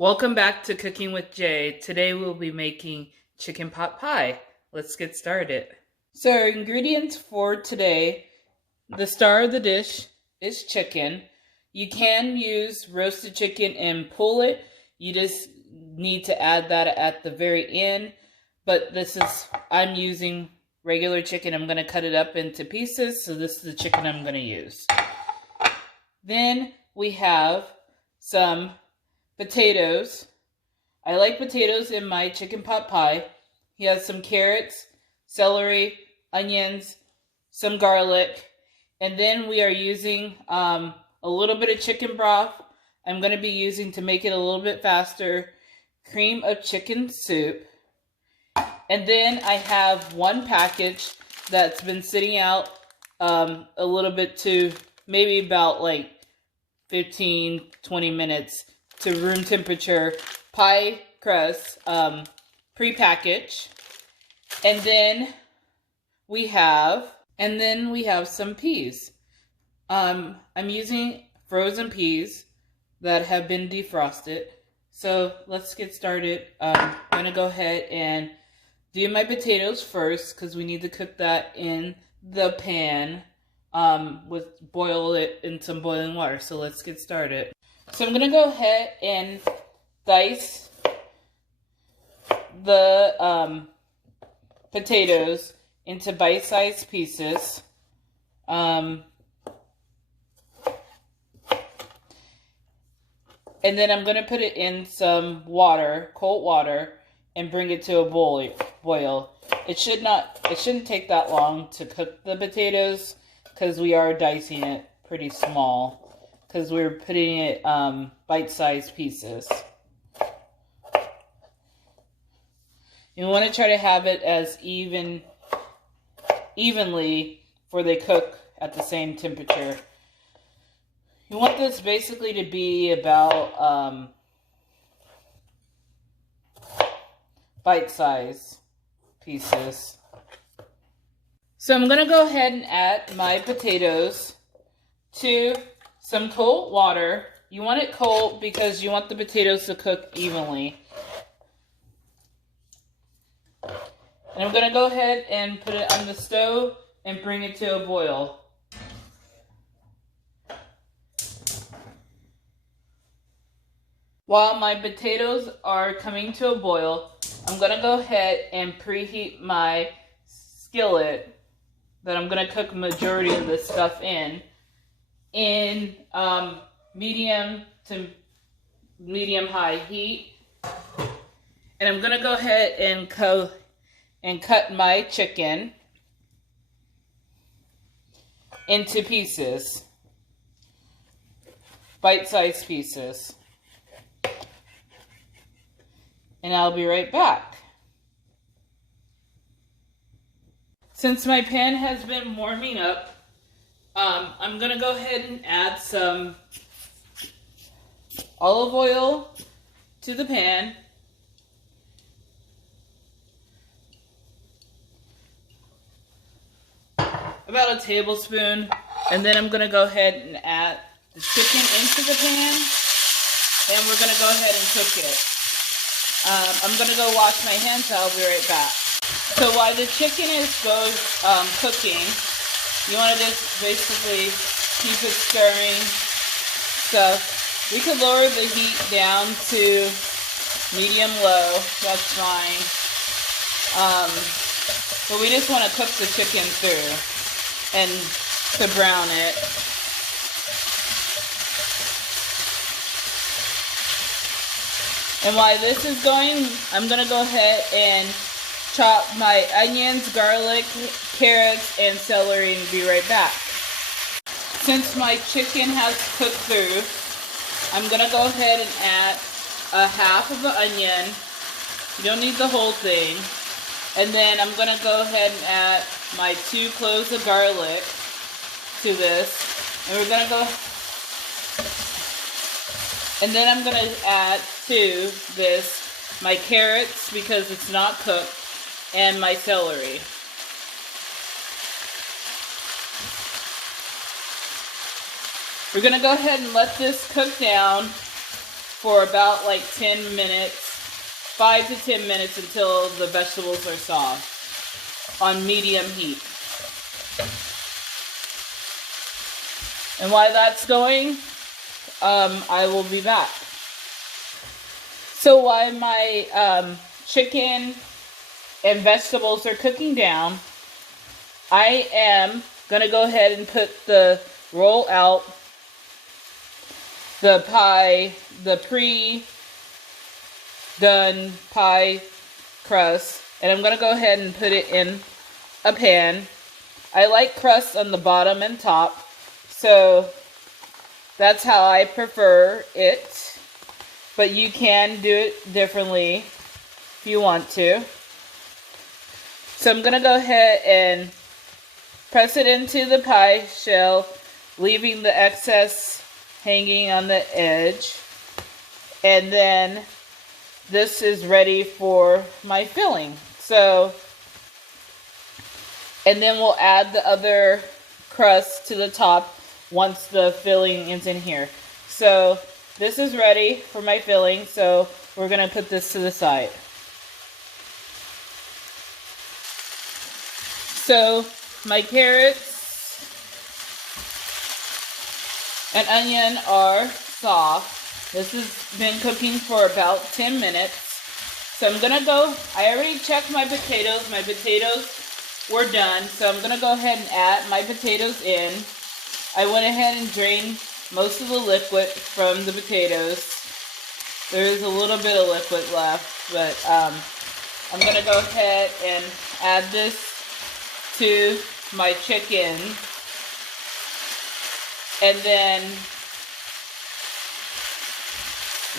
Welcome back to Cooking with Jay. Today we'll be making chicken pot pie. Let's get started. So our ingredients for today, the star of the dish is chicken. You can use roasted chicken and pull it. You just need to add that at the very end. But I'm using regular chicken. I'm going to cut it up into pieces. So this is the chicken I'm going to use. Then we have some potatoes. I like potatoes in my chicken pot pie. He has some carrots, celery, onions, some garlic, and then we are using a little bit of chicken broth. I'm going to be using, to make it a little bit faster, cream of chicken soup. And then I have one package that's been sitting out a little bit to maybe about like 15-20 minutes to room temperature pie crust, pre-packaged. And then we have some peas. I'm using frozen peas that have been defrosted. So let's get started. I'm gonna go ahead and do my potatoes first because we need to cook that in the pan. Boil it in some boiling water. So let's get started. So I'm gonna go ahead and dice the potatoes into bite-sized pieces. And then I'm gonna put it in some water, cold water, and bring it to a boil. It shouldn't take that long to cook the potatoes because we are dicing it pretty small. Because we're putting it bite-sized pieces. You want to try to have it as evenly before they cook at the same temperature. You want this basically to be about bite-sized pieces. So I'm going to go ahead and add my potatoes to some cold water. You want it cold because you want the potatoes to cook evenly. And I'm going to go ahead and put it on the stove and bring it to a boil. While my potatoes are coming to a boil, I'm going to go ahead and preheat my skillet that I'm going to cook majority of this stuff in medium to medium-high heat. And I'm going to go ahead and cut my chicken into pieces, bite-sized pieces. And I'll be right back. Since my pan has been warming up, I'm going to go ahead and add some olive oil to the pan. About a tablespoon. And then I'm going to go ahead and add the chicken into the pan. And we're going to go ahead and cook it. I'm going to go wash my hands. I'll be right back. So while the chicken is cooking, you want to just basically keep it stirring. So we could lower the heat down to medium-low. That's fine. But we just want to cook the chicken through and to brown it. And while this is going, I'm going to go ahead and chop my onions, garlic, carrots, and celery and be right back. Since my chicken has cooked through, I'm going to go ahead and add a half of an onion. You don't need the whole thing. And then I'm going to go ahead and add my 2 cloves of garlic to this. And we're going to go... And then I'm going to add to this my carrots because it's not cooked, and my celery. We're going to go ahead and let this cook down for about like 10 minutes, 5 to 10 minutes until the vegetables are soft on medium heat. And while that's going, I will be back. So while my chicken and vegetables are cooking down, I am going to go ahead and put the roll out, the pie, the pre-done pie crust, and I'm going to go ahead and put it in a pan. I like crust on the bottom and top, so that's how I prefer it, but you can do it differently if you want to. So I'm going to go ahead and press it into the pie shell, leaving the excess hanging on the edge. And then this is ready for my filling. So, and then we'll add the other crust to the top once the filling is in here. So this is ready for my filling, so we're going to put this to the side. So my carrots and onion are soft. This has been cooking for about 10 minutes. So I'm going to go, I already checked my potatoes. My potatoes were done. So I'm going to go ahead and add my potatoes in. I went ahead and drained most of the liquid from the potatoes. There's a little bit of liquid left, but I'm going to go ahead and add this to my chicken, and then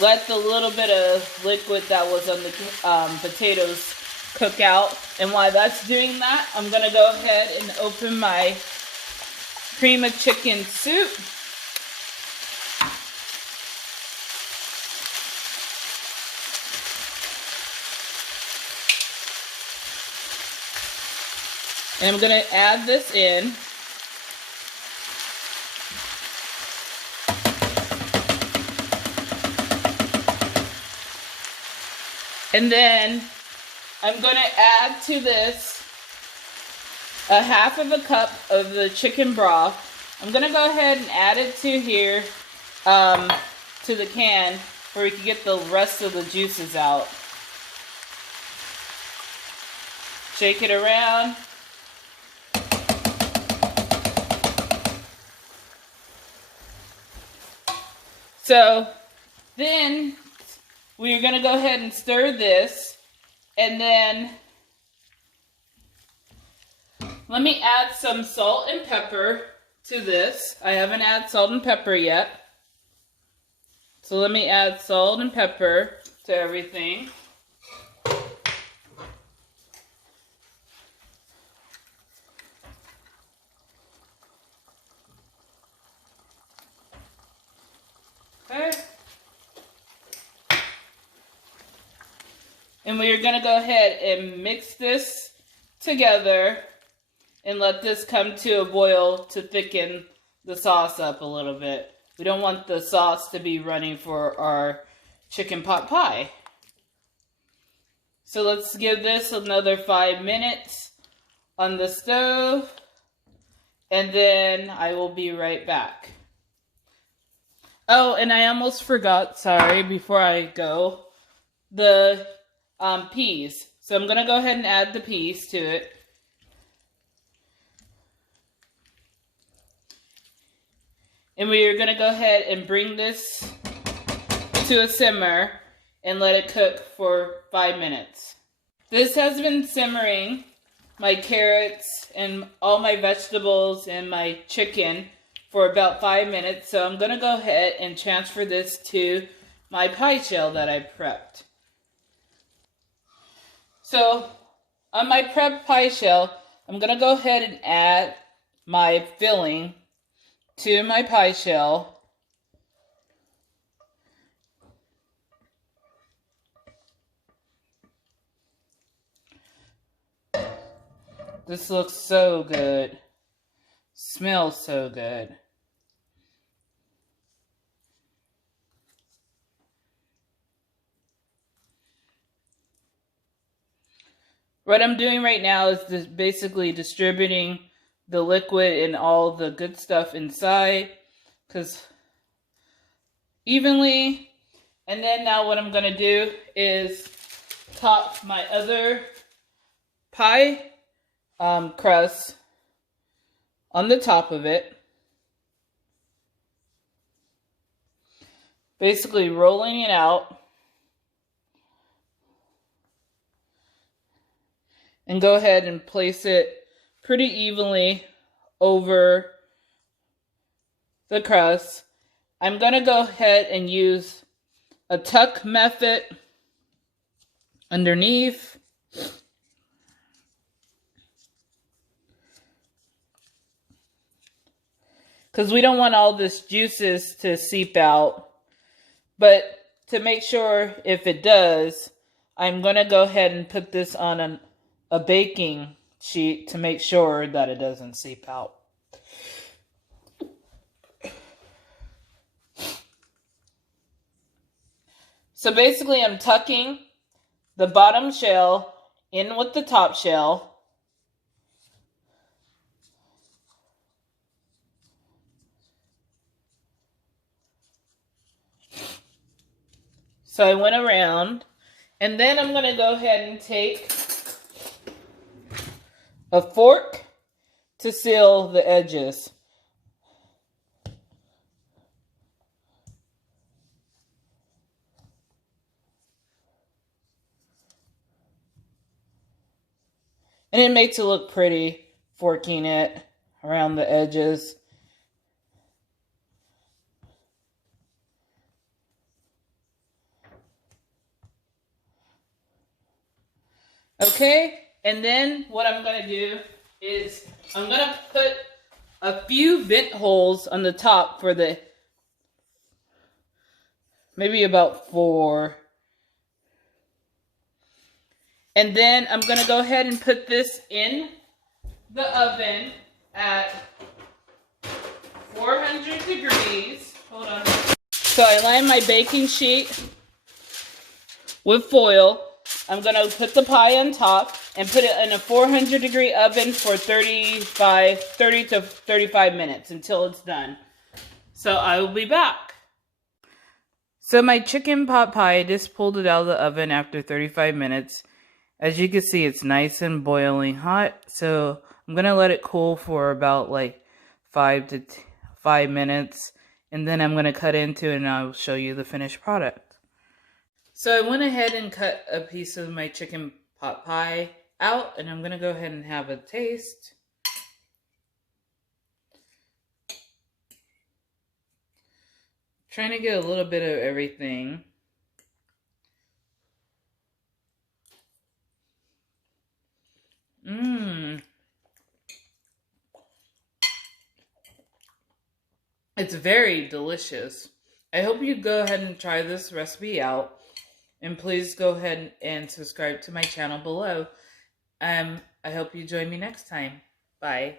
let the little bit of liquid that was on the potatoes cook out. And while that's doing that, I'm going to go ahead and open my cream of chicken soup. And I'm going to add this in. And then I'm going to add to this a half of a cup of the chicken broth. I'm going to go ahead and add it to here, to the can, where we can get the rest of the juices out. Shake it around. So then we're going to go ahead and stir this, and then let me add some salt and pepper to this. I haven't added salt and pepper yet. So let me add salt and pepper to everything. Okay. And we're going to go ahead and mix this together and let this come to a boil to thicken the sauce up a little bit. We don't want the sauce to be running for our chicken pot pie. So let's give this another 5 minutes on the stove, and then I will be right back. Oh, and I almost forgot, sorry, before I go, the peas. So I'm going to go ahead and add the peas to it. And we are going to go ahead and bring this to a simmer and let it cook for 5 minutes. This has been simmering, my carrots and all my vegetables and my chicken, for about 5 minutes. So I'm going to go ahead and transfer this to my pie shell that I prepped. So on my prepped pie shell, I'm going to go ahead and add my filling to my pie shell. This looks so good. Smells so good. What I'm doing right now is just basically distributing the liquid and all the good stuff inside, because evenly. And then now what I'm gonna do is top my other pie crust on the top of it. Basically rolling it out. And go ahead and place it pretty evenly over the crust. I'm going to go ahead and use a tuck method underneath. Because we don't want all this juices to seep out. But to make sure if it does, I'm going to go ahead and put this on a baking sheet to make sure that it doesn't seep out. So basically I'm tucking the bottom shell in with the top shell. So I went around, and then I'm going to go ahead and take a fork to seal the edges. And it makes it look pretty, forking it around the edges. Okay, and then what I'm going to do is I'm going to put a few vent holes on the top for the, maybe about 4. And then I'm going to go ahead and put this in the oven at 400 degrees. Hold on. So I line my baking sheet with foil. I'm going to put the pie on top and put it in a 400 degree oven for 30 to 35 minutes until it's done. So I will be back. So my chicken pot pie, I just pulled it out of the oven after 35 minutes. As you can see, it's nice and boiling hot. So I'm going to let it cool for about like 5 minutes. And then I'm going to cut into it and I'll show you the finished product. So I went ahead and cut a piece of my chicken pot pie out, and I'm going to go ahead and have a taste. Trying to get a little bit of everything. It's very delicious. I hope you go ahead and try this recipe out. And please go ahead and subscribe to my channel below. I hope you join me next time. Bye.